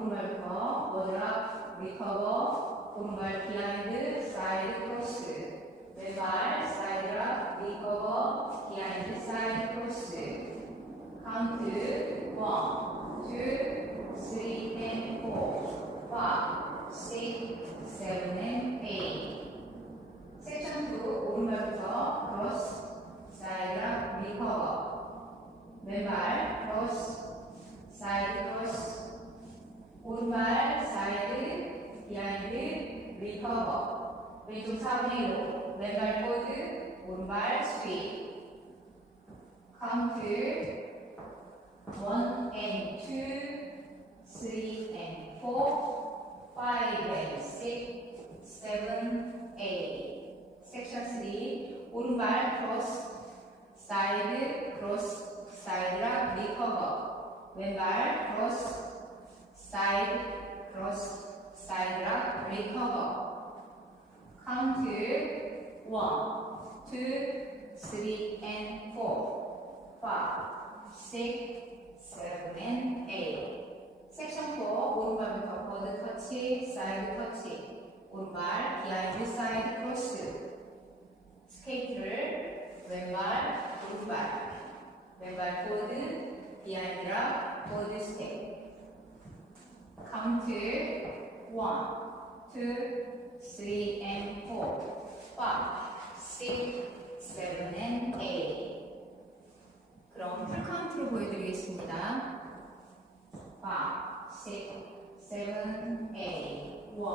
오른발부터 워드락, 리커버, 오른발 비하인드, 사이드 크로스, 왼발 사이드락, 리커버, 비하인드, 사이드 크로스. 카운트 1, 2, 3, and 4, 5, 6, 7, and 8. 섹션 2 오른발부터 크로스, 사이드락, 리커버, 왼발 크로스, 사이드 크로스, 오른발 사이드, 비하인드, 리커버, 왼쪽 4분의 1로 왼발 포드, 오른발 스윗. 카운트 1 and 2, 3 and 4, 5 and 6, 7, 8. 섹션 3 오른발 크로스, 사이드 크로스, 사이드락 리커버, 왼발 크로스, 사이드 크로스, 사이드락 리커버. 카운트 1, 2, 3 and 4, 5, 6, 7 and 8. 섹션 4 오른발부터 포드 터치, 사이드 터치, 오른발 비하인드 사이드 크로스. 스케이트를 왼발, 오른발, 왼발 포드, 비하인드락, 포드 스텝. 카운트 1, 2, 3 and 4, 5, 6, 7 and 8. 그럼 풀 카운트로 보여드리겠습니다. 5, 6, 7, 8, 1,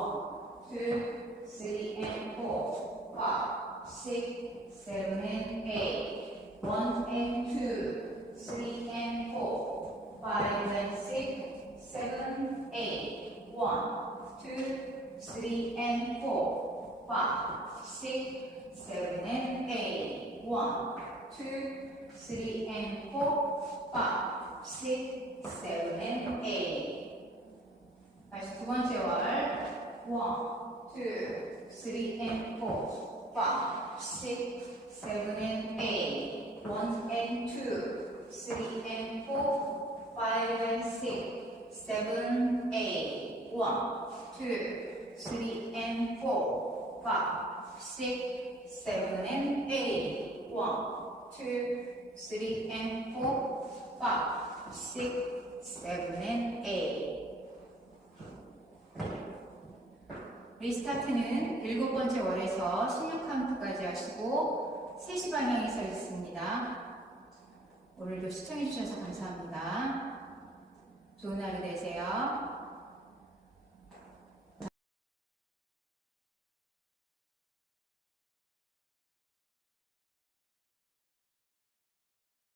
2, 3 and 4, 5, 6, 7 and 8, 1 and 2, 3 and 4, 5 and 6, 7, 8, 1, 2, 3 and 4, 5, 6, 7 and 8, 1, 2, 3 and 4, 5, 6, 7 and 8. 다시 두 번째 월 1, 2, 3 and 4, 5, 6, 7 and 8, 1 and 2, 3 and 4, 5 and 6, 7, 8, 1, 2, 3 and 4, 5, 6, 7 and 8, 1, 2, 3 and 4, 5, 6, 7 and 8. 리스타트는 7번째 월에서 16카운트까지 하시고 3시 방향에 서 있습니다. 오늘도 시청해주셔서 감사합니다. 좋은 하루 되세요.